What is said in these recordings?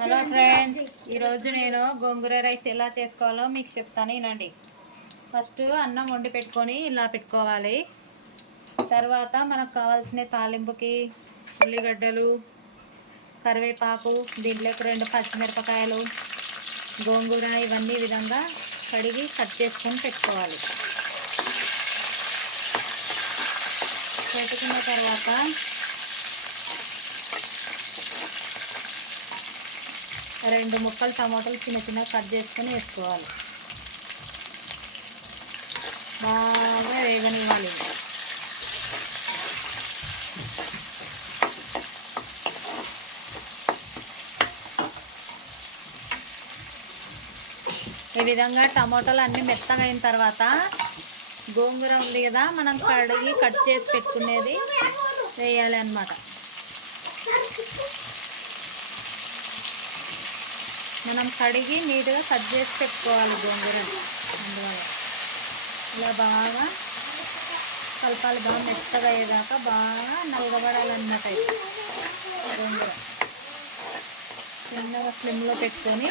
Hello friends, ఈరోజు నేను గోంగూర rice ఎలా చేసుకోవాలో మీకు చెప్తాను వినండి. ఫస్ట్ అన్నం వండి పెట్టుకొని ఇలా పెట్టుకోవాలి. తర్వాత మనకు కావాల్సిన తాలింపుకి ఉల్లిగడ్డలు, కరివేపాకు, దీంట్లోకి 2 పచ్చిమిరపకాయలు, గోంగూర ఇవన్నీ విధంగా కడిగి కట్ చేసుకొని పెట్టుకోవాలి. పెట్టుకున్న తర్వాత 2 ముక్కలు టమాటాలు చిన్న చిన్నగా కట్ చేసుకొని వేసుకోవాలి. బాగా వేగనివ్వాలి. ఈ విధంగా టమాటాలు అన్నీ మెత్తగా అయిన తర్వాత గోంగూర ఉంది కదా, మనం కడిగి కట్ చేసి పెట్టుకునేది వేయాలి అన్నమాట. మనం కడిగి నీట్గా కట్ చేసి పెట్టుకోవాలి గోంగూరని. అందువల్ల ఇలా బాగా కలపాలి. బాగా మెత్తగా అయ్యేదాకా బాగా నలగబడాలన్నమాట. గోంగూర చిన్నగా స్లిమ్లో పెట్టుకొని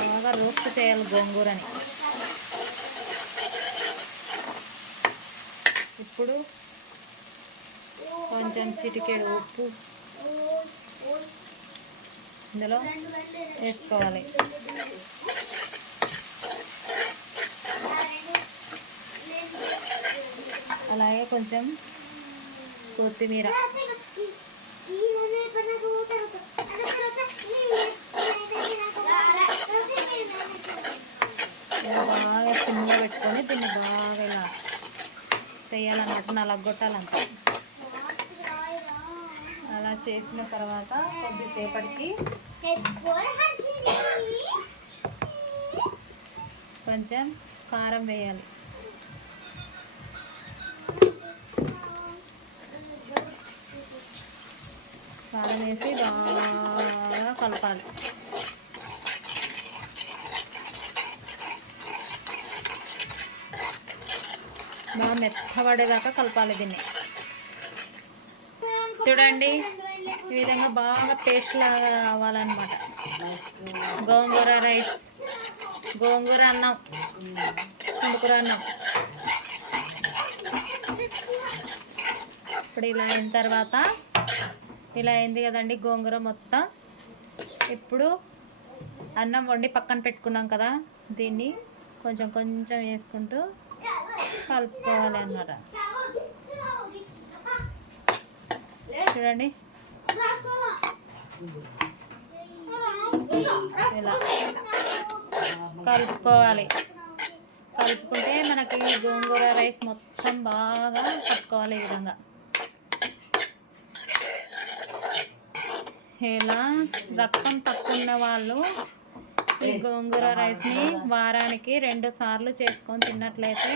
బాగా రోస్ట్ చేయాలి గోంగూరని. ఇప్పుడు కొంచెం చిటికెడు ఉప్పు ఇందులో వేసుకోవాలి. అలాగే కొంచెం కొత్తిమీర, బాగా సిమ్లో పెట్టుకొని దీన్ని బాగా ఇలా చేయాలన్నట్టు, నలగొట్టాలంట. అలా చేసిన తర్వాత కొద్దిసేపటికి కొంచెం కారం వేయాలి. కారం వేసి బాగా కలపాలి. బాగా మెత్తబడేదాకా కలపాలి దీన్ని. చూడండి, ఈ విధంగా బాగా పేస్ట్ లాగా రావాలన్నమాట. గోంగూర రైస్, గోంగూర అన్నం, కుండకూర అన్నం. ఇప్పుడు ఇలా అయిన తర్వాత, ఇలా అయింది కదండి గోంగూర మొత్తం. ఇప్పుడు అన్నం వండి పక్కన పెట్టుకున్నాం కదా, దీన్ని కొంచెం కొంచెం వేసుకుంటూ కలుపుకోవాలి అన్నమాట. చూడండి, ఇలా కలుపుకోవాలి. కలుపుకుంటే మనకి గోంగూర రైస్ మొత్తం బాగా కలుపుకోవాలి. ఈ విధంగా ఇలా రక్తం తక్కువ ఉన్న వాళ్ళు ఈ గోంగూర రైస్ని వారానికి 2 సార్లు చేసుకొని తిన్నట్లయితే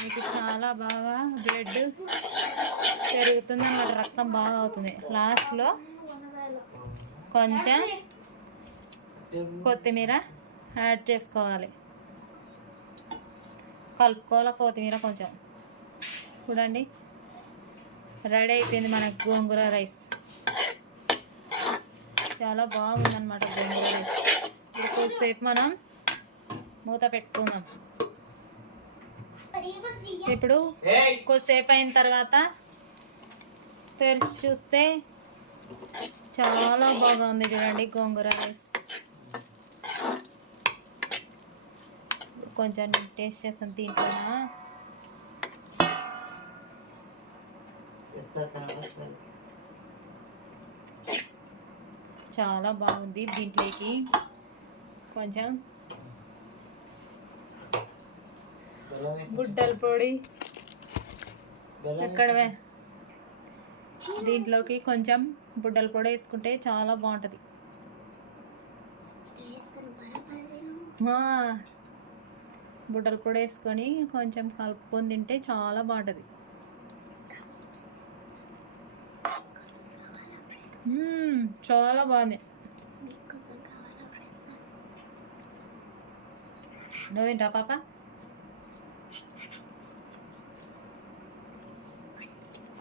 మీకు చాలా బాగా బ్లడ్ పెరుగుతుంది అన్నమాట. రక్తం బాగా అవుతుంది. లాస్ట్లో కొంచెం కొత్తిమీర యాడ్ చేసుకోవాలి. కలుపుకోవాలి కొత్తిమీర కొంచెం. చూడండి, రెడీ అయిపోయింది మనకి గోంగూర రైస్. చాలా బాగుందన్నమాట గోంగూర రైస్. ఇప్పుడు కొద్దిసేపు మనం మూత పెట్టుకుందాం. ఇప్పుడు కొద్దిసేపు అయిన తర్వాత తెరిచి చూస్తే చాలా బాగా ఉంది. చూడండి గోంగూర రైస్. కొంచెం టేస్ట్ చేస్తాను దీంట్లోనా. చాలా బాగుంది. దీంట్లోకి కొంచెం గుడ్డల పొడి, ఎక్కడవే దీంట్లోకి కొంచెం బుడ్డల పొడి వేసుకుంటే చాలా బాగుంటుంది. బుడ్డల పొడి వేసుకొని కొంచెం కలుపుకొని తింటే చాలా బాగుంటుంది. చాలా బాగుంది. నువ్వు తింటా పాప?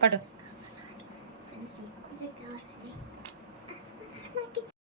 పట్టు.